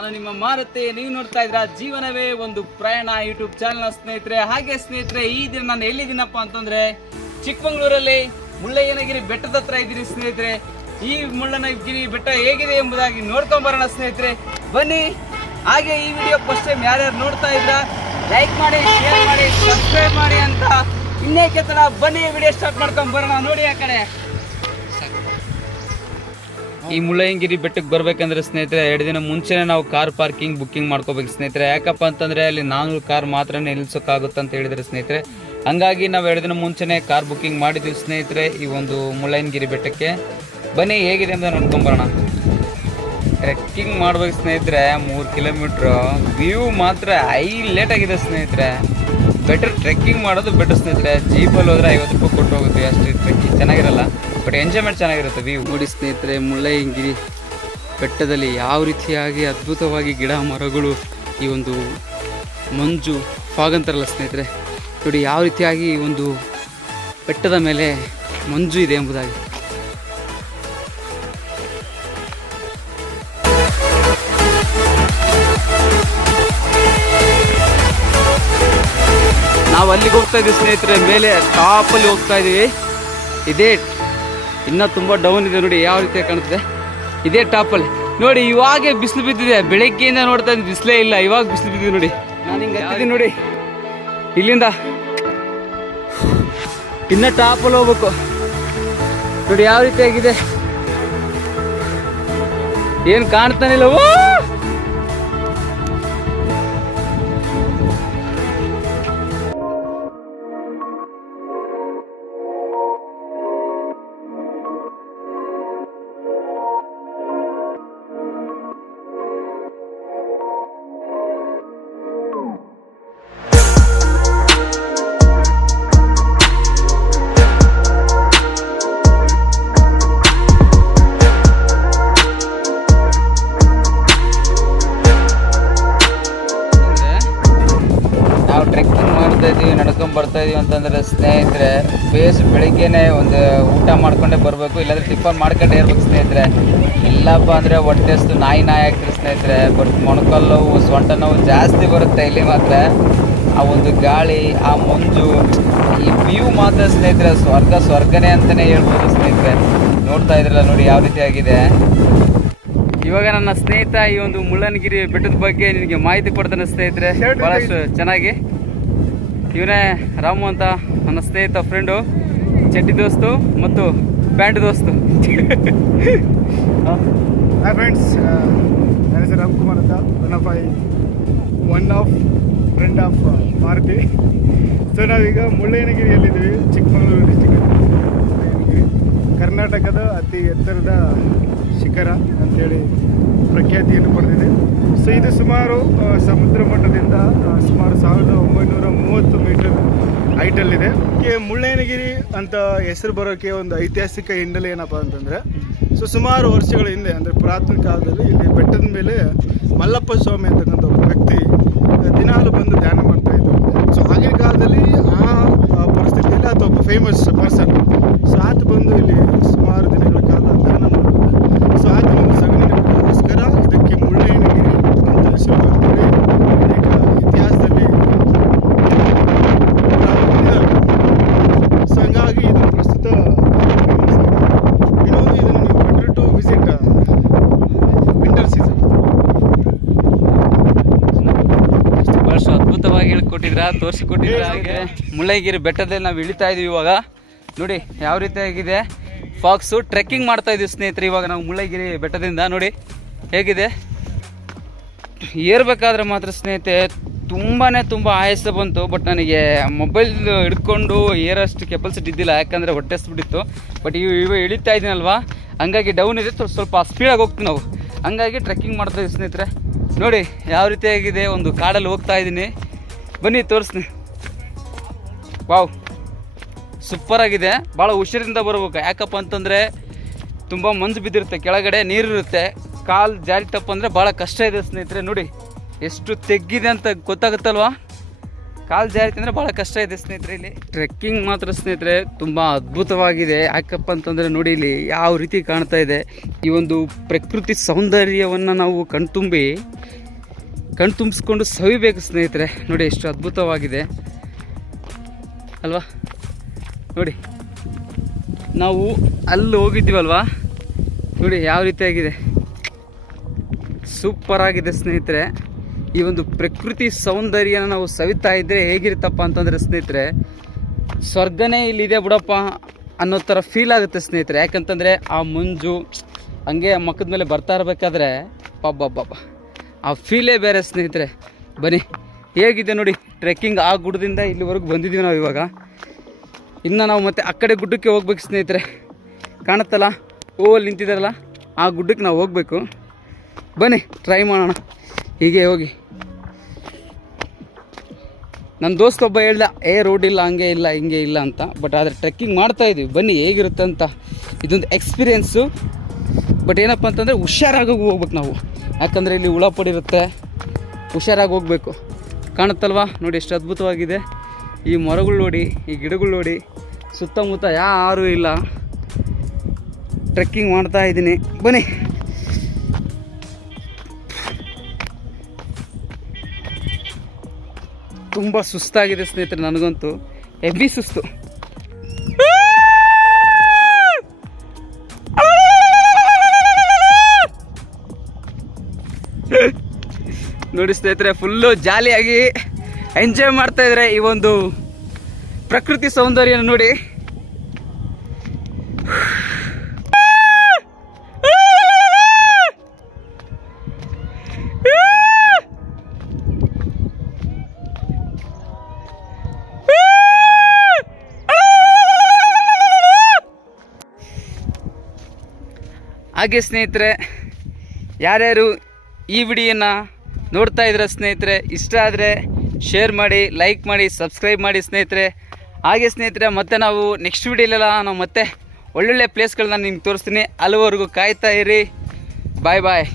ನಾನು ನಿಮ್ಮ ಮಾರುತಿ. ನೀವು ನೋಡ್ತಾ ಇದ್ರ ಜೀವನವೇ ಒಂದು ಪ್ರಯಾಣ ಯೂಟ್ಯೂಬ್ ಚಾನಲ್ನ ಸ್ನೇಹಿತರೆ. ಹಾಗೆ ಸ್ನೇಹಿತರೆ, ಈ ದಿನ ನಾನು ಎಲ್ಲಿದ್ದೀನಪ್ಪ ಅಂತಂದ್ರೆ ಚಿಕ್ಕಮಂಗ್ಳೂರಲ್ಲಿ ಮುಳ್ಳಯ್ಯನಗಿರಿ ಬೆಟ್ಟದ ಹತ್ರ ಇದ್ದೀರಿ ಸ್ನೇಹಿತರೆ. ಈ ಮುಳ್ಳಯ್ಯನಗಿರಿ ಬೆಟ್ಟ ಹೇಗಿದೆ ಎಂಬುದಾಗಿ ನೋಡ್ಕೊಂಡ್ ಬರೋಣ ಸ್ನೇಹಿತರೆ. ಬನ್ನಿ, ಹಾಗೆ ಈ ವಿಡಿಯೋ ಫಸ್ಟ್ ಟೈಮ್ ಯಾರ್ಯಾರು ನೋಡ್ತಾ ಇದ್ರ ಲೈಕ್ ಮಾಡಿ ಶೇರ್ ಮಾಡಿ ಸಬ್ಸ್ಕ್ರೈಬ್ ಮಾಡಿ ಅಂತ ಇನ್ನೇಕೆ ತರ ಬನ್ನಿ ವಿಡಿಯೋ ಸ್ಟಾರ್ಟ್ ಮಾಡ್ಕೊಂಡ್ ಬರೋಣ. ನೋಡಿ ಆ ಕಡೆ. ಈ ಮುಳ್ಳಯ್ಯನಗಿರಿ ಬೆಟ್ಟಕ್ಕೆ ಬರ್ಬೇಕಂದ್ರೆ ಸ್ನೇಹಿತರೆ, ಎರಡು ದಿನ ಮುಂಚೆನೇ ನಾವು ಕಾರ್ ಪಾರ್ಕಿಂಗ್ ಬುಕ್ಕಿಂಗ್ ಮಾಡ್ಕೋಬೇಕು ಸ್ನೇಹಿತರೆ. ಯಾಕಪ್ಪ ಅಂತಂದ್ರೆ ಅಲ್ಲಿ ನಾನೂರು ಕಾರ್ ಮಾತ್ರ ನಿಲ್ಸೋಕ್ಕಾಗುತ್ತೆ ಅಂತ ಹೇಳಿದ್ರೆ ಸ್ನೇಹಿತರೆ. ಹಂಗಾಗಿ ನಾವು ಎರಡು ದಿನ ಮುಂಚೆನೇ ಕಾರ್ ಬುಕ್ಕಿಂಗ್ ಮಾಡಿದ್ವಿ ಸ್ನೇಹಿತರೆ ಈ ಒಂದು ಮುಳ್ಳಯ್ಯನಗಿರಿ ಬೆಟ್ಟಕ್ಕೆ. ಬನ್ನಿ, ಹೇಗಿದೆ ಅಂತ ನೋಡ್ಕೊಂಬರೋಣ. ಟ್ರೆಕ್ಕಿಂಗ್ ಮಾಡ್ಬೇಕು ಸ್ನೇಹಿತರೆ, ಮೂರು ಕಿಲೋಮೀಟ್ರು ವ್ಯೂ ಮಾತ್ರ ಹೈಲೈಟ್ ಆಗಿದೆ ಸ್ನೇಹಿತರೆ. ಬೆಟರ್ ಟ್ರೆಕ್ಕಿಂಗ್ ಮಾಡೋದು ಬೆಟರ್ ಸ್ನೇಹಿತರೆ. ಜೀಪಲ್ಲಿ ಹೋದರೆ ಐವತ್ತು ರೂಪಾಯಿ ಕೊಟ್ಟು ಹೋಗುತ್ತೆ, ಅಷ್ಟು ಟ್ರೆಕ್ಕಿಂಗ್ ಚೆನ್ನಾಗಿರಲ್ಲ? ಬಟ್ ಎಂಜಾಯ್ಮೆಂಟ್ ಚೆನ್ನಾಗಿರುತ್ತೆ ವ್ಯೂ ನೋಡಿ ಸ್ನೇಹಿತರೆ, ಮುಳ್ಳಯ್ಯನಗಿರಿ ಬೆಟ್ಟದಲ್ಲಿ ಯಾವ ರೀತಿಯಾಗಿ ಅದ್ಭುತವಾಗಿ ಗಿಡ, ಮರಗಳು, ಈ ಒಂದು ಮಂಜು ಫಾಗ್ ಸ್ನೇಹಿತರೆ, ನೋಡಿ ಯಾವ ರೀತಿಯಾಗಿ ಈ ಒಂದು ಬೆಟ್ಟದ ಮೇಲೆ ಮಂಜು ಇದೆ ಎಂಬುದಾಗಿ. ನಾವು ಅಲ್ಲಿಗೆ ಹೋಗ್ತಾ ಇದ್ದೀವಿ ಸ್ನೇಹಿತರೆ, ಮೇಲೆ ಟಾಪಲ್ಲಿ ಹೋಗ್ತಾ ಇದ್ದೀವಿ. ಇದೇ ಇನ್ನೂ ತುಂಬ ಡೌನ್ ಇದೆ ನೋಡಿ, ಯಾವ ರೀತಿ ಕಾಣುತ್ತೆ ಇದೇ ಟಾಪಲ್ಲಿ ನೋಡಿ, ಇವಾಗೆ ಬಿಸಿಲು ಬಿದ್ದಿದೆ. ಬೆಳಗ್ಗೆಯಿಂದ ನೋಡ್ತಾ ಬಿಸಿಲೇ ಇಲ್ಲ, ಇವಾಗ ಬಿಸಿಲು ಬಿದ್ದಿದೆ ನೋಡಿ. ನಾನು ಹಿಂಗೆ ಹತ್ತಿದ್ದೀನಿ ನೋಡಿ. ಇಲ್ಲಿಂದ. ಇನ್ನ ಟಾಪಲ್ಲಿ ಹೋಗ್ಬೇಕು. ನೋಡಿ, ಯಾವ ರೀತಿ ಆಗಿದೆ ಏನು ಕಾಣ್ತಾನಿಲ್ಲ ಓ! ಬೆಳಿಗ್ಗೆನೆ ಒಂದು ಊಟ ಮಾಡ್ಕೊಂಡೇ ಬರಬೇಕು, ಇಲ್ಲಾಂದ್ರೆ ಟಿಫನ್ ಮಾಡ್ಕೊಂಡೇ ಇರ್ಬೇಕು ಸ್ನೇಹಿತರೆ. ಇಲ್ಲಪ್ಪ ಅಂದ್ರೆ ಹೊಟ್ಟೆಷ್ಟು ನಾಯಿ ನಾಯಿ ಆಗ್ತಿರಿ ಸ್ನೇಹಿತರೆ, ಬಟ್ ಮೊಣಕಾಲು ನೋವು ಸೊಂಟ ನೋವು ಜಾಸ್ತಿ ಬರುತ್ತೆ ಇಲ್ಲಿ ಮಾತ್ರ. ಆ ಒಂದು ಗಾಳಿ, ಆ ಮಂಜು, ಈ ವ್ಯೂ ಮಾತ್ರ ಸ್ನೇಹಿತರೆ, ಸ್ವರ್ಗ ಸ್ವರ್ಗನೇ ಅಂತಲೇ ಹೇಳ್ಬೋದು ಸ್ನೇಹಿತರೆ. ನೋಡ್ತಾ ಇದ್ರಲ್ಲ ನೋಡಿ ಯಾವ ರೀತಿ ಆಗಿದೆ. ಇವಾಗ ನನ್ನ ಸ್ನೇಹಿತ ಈ ಒಂದು ಮುಳ್ಳನಗಿರಿ ಬೆಟ್ಟದ ಬಗ್ಗೆ ನಿನಗೆ ಮಾಹಿತಿ ಕೊಡ್ತಾನೆ ಸ್ನೇಹಿತರೆ. ಬಹಳಷ್ಟು ಚೆನ್ನಾಗಿ. ಇವನೇ ರಾಮು ಅಂತ ನನ್ನ ಸ್ನೇಹಿತ ಫ್ರೆಂಡು ಚಡ್ಡಿ ದೋಸ್ತು ಮತ್ತು ಪ್ಯಾಂಟ್ ದೋಸ್ತು. ಹಾಯ್ ಫ್ರೆಂಡ್ಸ್ ನನ್ನ ಹೆಸರು ರಾಮ್ಕುಮಾರ್ ಅಂತ. One of I one of friend of Maruti. So ನಾವೀಗ ಮುಳ್ಳಯ್ಯನಗಿರಿಯಲ್ಲಿದ್ದೀವಿ ಚಿಕ್ಕಮಗಳೂರು ಡಿಸ್ಟಿಕ್ ಕರ್ನಾಟಕದ ಅತಿ ಎತ್ತರದ ಶಿಖರ ಅಂತೇಳಿ ಪ್ರಖ್ಯಾತಿಯನ್ನು ಪಡೆದಿದೆ. ಸೊ ಇದು ಸುಮಾರು ಆ, ಸಮುದ್ರ ಮಟ್ಟದಿಂದ ಆ, ಸುಮಾರು ಸಾವಿರದ ಈ ಮುಳ್ಳಯ್ಯನಗಿರಿ ಅಂತ ಹೆಸರು ಬರೋಕ್ಕೆ ಒಂದು ಐತಿಹಾಸಿಕ ಹಿನ್ನೆಲೆ ಏನಪ್ಪ ಅಂತಂದರೆ, ಸೊ ಸುಮಾರು ವರ್ಷಗಳ ಹಿಂದೆ, ಅಂದರೆ ಪುರಾತನ ಕಾಲದಲ್ಲಿ ಇಲ್ಲಿ ಬೆಟ್ಟದ ಮೇಲೆ ಮಲ್ಲಪ್ಪ ಸ್ವಾಮಿ ಅಂತಕ್ಕಂಥ ಒಬ್ಬ ವ್ಯಕ್ತಿ ದಿನಾಲು ಬಂದು ಧ್ಯಾನ ಮಾಡ್ತಾ ಇದ್ರು ಸೊ ಆಗಿನ ಕಾಲದಲ್ಲಿ ಆ ಆ ಪರಿಸ್ಥಿತಿಯಲ್ಲಿ ಆತ ಒಬ್ಬ ಫೇಮಸ್ ಪರ್ಸನ್ ಸೊ ಆತ ಬಂದು ಇಲ್ಲಿ ಸುಮಾರು ದಿನಗಳ ಕಾಲ ಧ್ಯಾನ ಮಾಡಿದ ಸೊ ಆತನ ಒಂದು ಸಗಣಿಗೋಸ್ಕರ ಇದಕ್ಕೆ ಮುಳ್ಳಯ್ಯನಗಿರಿ ಅಂತ ಹೆಸರು ಬಂದಿದೆ ಅನೇಕ ಇತಿಹಾಸದಲ್ಲಿ ಸೊ ಹಂಗಾಗಿ ಇದು ಪ್ರಸ್ತುತ ಇನ್ನೊಂದು ಇದನ್ನು ನೀವು better to visit winter season ಬಹಳಷ್ಟು ಅದ್ಭುತವಾಗಿ ಹೇಳ್ಕೊಟ್ಟಿದ್ರ ತೋರಿಸಿಕೊಟ್ಟಿದ್ರ ಹಾಗೆ? ಮುಳ್ಳಯ್ಯಗಿರಿ ಬೆಟ್ಟದಲ್ಲಿ ನಾವು ಇಳಿತಾ ಇದೀವಿ ಇವಾಗ. ನೋಡಿ ಯಾವ ರೀತಿ ಆಗಿದೆ? ಫಾಕ್ಸು ಟ್ರೆಕ್ಕಿಂಗ್ ಮಾಡ್ತಾ ಇದೀವಿ ಸ್ನೇಹಿತರೆ ಇವಾಗ ನಾವು ಮುಳ್ಳಯ್ಯಗಿರಿ ಬೆಟ್ಟದಿಂದ. ನೋಡಿ ಹೇಗಿದೆ? ಏರ್ಬೇಕಾದ್ರೆ ಮಾತ್ರ ಸ್ನೇಹಿತೆ ತುಂಬಾ ತುಂಬ ಆಯಾಸ ಬಂತು ಬಟ್ ನನಗೆ ಮೊಬೈಲ್ ಹಿಡ್ಕೊಂಡು ಏರಷ್ಟು ಕೆಪಾಸಿಟಿ ಇದ್ದಿಲ್ಲ ಯಾಕಂದರೆ ಹೊಟ್ಟೆ ಬಿಟ್ಟಿತ್ತು ಬಟ್ ಇವು ಇವ ಇಳಿತಾ ಇದ್ದೀನಲ್ವಾ ಹಂಗಾಗಿ ಡೌನ್ ಇದೆ ಸ್ವಲ್ಪ- ಸ್ವಲ್ಪ ಸ್ಪೀಡಾಗಿ ಹೋಗ್ತೀವಿ ನಾವು. ಹಂಗಾಗಿ ಟ್ರೆಕ್ಕಿಂಗ್ ಮಾಡ್ತಾ ಇದ್ದೀವಿ ಸ್ನೇಹಿತರೆ. ನೋಡಿ ಯಾವ ರೀತಿಯಾಗಿದೆ ಒಂದು ಕಾಡಲ್ಲಿ ಹೋಗ್ತಾ ಇದ್ದೀನಿ ಬನ್ನಿ, ತೋರಿಸ್ತೀನಿ. ವಾವ್. ಸೂಪರ್ ಆಗಿದೆ. ಭಾಳ ಹುಷಾರಿಂದ ಬರ್ಬೇಕು. ಯಾಕಪ್ಪ ಅಂತಂದರೆ ತುಂಬ ಮಂಜು ಬಿದ್ದಿರುತ್ತೆ. ಕೆಳಗಡೆ ನೀರಿರುತ್ತೆ ಕಾಲು ಜಾರಿ ತಪ್ಪಂದರೆ ಭಾಳ ಕಷ್ಟ ಇದೆ ಸ್ನೇಹಿತರೆ, ನೋಡಿ. ಎಷ್ಟು ತೆಗ್ಗಿದೆ ಅಂತ ಗೊತ್ತಾಗುತ್ತಲ್ವಾ? ಕಾಲು ಜಾರಿ ಅಂದರೆ ಭಾಳ ಕಷ್ಟ ಇದೆ ಸ್ನೇಹಿತರೆ ಇಲ್ಲಿ. ಟ್ರೆಕ್ಕಿಂಗ್ ಮಾತ್ರ ಸ್ನೇಹಿತರೆ ತುಂಬ ಅದ್ಭುತವಾಗಿದೆ. ಯಾಕಪ್ಪ ಅಂತಂದರೆ ನೋಡಿ ಇಲ್ಲಿ ಯಾವ ರೀತಿ ಕಾಣ್ತಾ ಇದೆ. ಈ ಒಂದು ಪ್ರಕೃತಿ ಸೌಂದರ್ಯವನ್ನು ನಾವು ಕಣ್ತುಂಬಿ ಕಣ್ತುಂಬಿಸ್ಕೊಂಡು ಸವಿಬೇಕು ಸ್ನೇಹಿತರೆ. ನೋಡಿ ಎಷ್ಟು ಅದ್ಭುತವಾಗಿದೆ. ಅಲ್ವಾ? ನೋಡಿ. ನಾವು ಅಲ್ಲಿ ಹೋಗಿದ್ದೀವಲ್ವಾ? ನೋಡಿ ಯಾವ ರೀತಿಯಾಗಿದೆ. ಸೂಪರ್ ಆಗಿದೆ ಸ್ನೇಹಿತರೆ. ಈ ಒಂದು ಪ್ರಕೃತಿ ಸೌಂದರ್ಯನ ನಾವು ಸವಿತಾ ಇದ್ದರೆ ಹೇಗಿರುತ್ತಪ್ಪ ಅಂತಂದರೆ ಸ್ನೇಹಿತರೆ, ಸ್ವರ್ಗನೇ ಇಲ್ಲಿದೆ ಬಿಡಪ್ಪ ಅನ್ನೋ ಥರ ಫೀಲ್ ಆಗುತ್ತೆ ಸ್ನೇಹಿತರೆ. ಯಾಕಂತಂದರೆ ಆ ಮುಂಜು ಹಂಗೆ ಮಕ್ಕದ ಮೇಲೆ ಬರ್ತಾ ಇರಬೇಕಾದ್ರೆ ಪಾಪ ಆ ಫೀಲೇ ಬೇರೆ ಸ್ನೇಹಿತರೆ. ಬನ್ನಿ, ಹೇಗಿದೆ ನೋಡಿ ಟ್ರೆಕ್ಕಿಂಗ್ ಆ ಗುಡ್ಡದಿಂದ ಇಲ್ಲಿವರೆಗೂ ಬಂದಿದ್ದೀವಿ ನಾವು ಇವಾಗ. ಇನ್ನು ನಾವು ಮತ್ತೆ ಆ ಕಡೆ ಗುಡ್ಡಕ್ಕೆ ಹೋಗ್ಬೇಕು ಸ್ನೇಹಿತರೆ. ಕಾಣುತ್ತಲ್ಲ? ಓ ಅಲ್ಲಿ ನಿಂತಿದ್ದಾರಲ್ಲ ಆ ಗುಡ್ಡಕ್ಕೆ ನಾವು ಹೋಗಬೇಕು. ಬನ್ನಿ ಟ್ರೈ ಮಾಡೋಣ. ಹೀಗೆ ಹೋಗಿ. ನನ್ನ ದೋಸ್ತ ಒಬ್ಬ ಹೇಳ್ದ, ಏ ರೋಡ್ ಇಲ್ಲ, ಹಂಗೆ ಇಲ್ಲ, ಹಿಂಗೆ ಇಲ್ಲ ಅಂತ. ಬಟ್ ಆದರೆ ಟ್ರೆಕ್ಕಿಂಗ್ ಮಾಡ್ತಾ ಇದ್ದೀವಿ ಬನ್ನಿ, ಹೇಗಿರುತ್ತೆ ಅಂತ. ಇದೊಂದು ಎಕ್ಸ್ಪೀರಿಯೆನ್ಸು ಬಟ್ ಏನಪ್ಪ ಅಂತಂದರೆ ಹುಷಾರಾಗಿ ಹೋಗ್ಬೇಕು ನಾವು. ಯಾಕಂದರೆ ಇಲ್ಲಿ ಹುಳ ಪಡಿರುತ್ತೆ. ಹುಷಾರಾಗಿ ಹೋಗಬೇಕು. ಕಾಣುತ್ತಲ್ವಾ? ನೋಡಿ ಎಷ್ಟು ಅದ್ಭುತವಾಗಿದೆ. ಈ ಮರಗಳು ನೋಡಿ, ಈ ಗಿಡಗಳು ನೋಡಿ, ಸುತ್ತಮುತ್ತ ಯಾರೂ ಇಲ್ಲ. ಟ್ರೆಕ್ಕಿಂಗ್ ಮಾಡ್ತಾ ಇದ್ದೀನಿ. ಬನ್ನಿ. ತುಂಬ ಸುಸ್ತಾಗಿದೆ ಸ್ನೇಹಿತರೆ, ನನಗಂತೂ ಹೆವಿ ಸುಸ್ತು. ನೋಡಿ ಸ್ನೇಹಿತರೆ ಫುಲ್ಲು ಜಾಲಿಯಾಗಿ ಎಂಜಾಯ್ ಮಾಡ್ತಾ ಇದ್ರೆ ಈ ಒಂದು ಪ್ರಕೃತಿ ಸೌಂದರ್ಯನ ನೋಡಿ. ಹಾಗೆ ಸ್ನೇಹಿತರೆ, ಯಾರ್ಯಾರು ಈ ವಿಡಿಯೋನ ನೋಡ್ತಾ ಇದ್ರ ಸ್ನೇಹಿತರೆ, ಇಷ್ಟ ಆದರೆ ಶೇರ್ ಮಾಡಿ ಲೈಕ್ ಮಾಡಿ ಸಬ್ಸ್ಕ್ರೈಬ್ ಮಾಡಿ ಸ್ನೇಹಿತರೆ. ಹಾಗೆ ಸ್ನೇಹಿತರೆ, ಮತ್ತೆ ನಾವು ನೆಕ್ಸ್ಟ್ ವೀಡಿಯೋಲೆಲ್ಲ ನಾವು ಮತ್ತೆ ಒಳ್ಳೊಳ್ಳೆ ಪ್ಲೇಸ್ಗಳನ್ನ ನಿಮ್ಗೆ ತೋರಿಸ್ತೀನಿ. ಅಲ್ಲಿವರೆಗೂ ಕಾಯ್ತಾ ಇರಿ. ಬಾಯ್ ಬಾಯ್